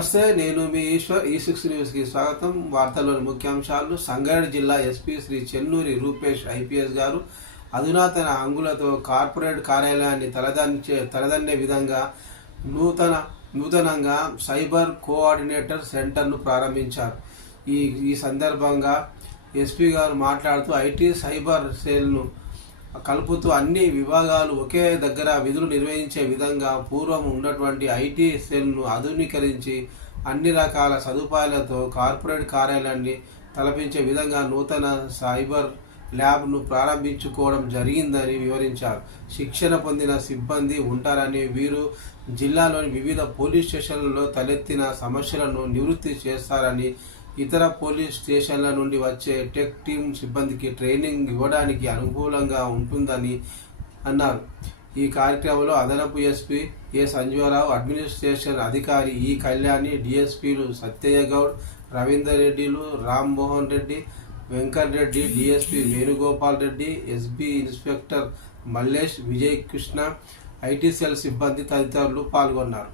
నమస్తే, నేను మీ ఈశ్వర్. E6 న్యూస్కి స్వాగతం. వార్తల్లోని ముఖ్యాంశాలు. సంగారెడ్డి జిల్లా ఎస్పీ శ్రీ చెన్నూరి రూపేష్ ఐపీఎస్ గారు అధునాతన హంగులతో కార్పొరేట్ కార్యాలయాన్ని తలదన్నే విధంగా నూతనంగా సైబర్ కోఆర్డినేటర్ సెంటర్ను ప్రారంభించారు. ఈ సందర్భంగా ఎస్పీ గారు మాట్లాడుతూ ఐటీ సైబర్ సెల్ను కలుపుతూ అన్ని విభాగాలు ఒకే దగ్గర విధులు నిర్వహించే విధంగా పూర్వం ఉన్నటువంటి ఐటీ సెల్ను ఆధునీకరించి అన్ని రకాల సదుపాయాలతో కార్పొరేట్ కార్యాలయాన్ని తలపించే విధంగా నూతన సైబర్ ల్యాబ్ను ప్రారంభించుకోవడం జరిగిందని వివరించారు. శిక్షణ పొందిన సిబ్బంది ఉంటారని, వీరు జిల్లాలోని వివిధ పోలీస్ స్టేషన్లలో తలెత్తిన సమస్యలను నివృత్తి చేస్తారని, ఇతర పోలీస్ స్టేషన్ల నుండి వచ్చే టెక్ టీమ్ సిబ్బందికి ట్రైనింగ్ ఇవ్వడానికి అనుకూలంగా ఉంటుందని అన్నారు. ఈ కార్యక్రమంలో అదనపు ఎస్పీ ఏ సంజీవరావు, అడ్మినిస్ట్రేషన్ అధికారి ఈ కళ్యాణి, డిఎస్పీలు సత్యయ్య గౌడ్, రవీందర్ రెడ్డిలు, Rammohan Reddy, Venkat Reddy, DSP Venugopal Reddy, SB inspector Mallesh, Vijay Krishna, IT cell సిబ్బంది తదితరులు పాల్గొన్నారు.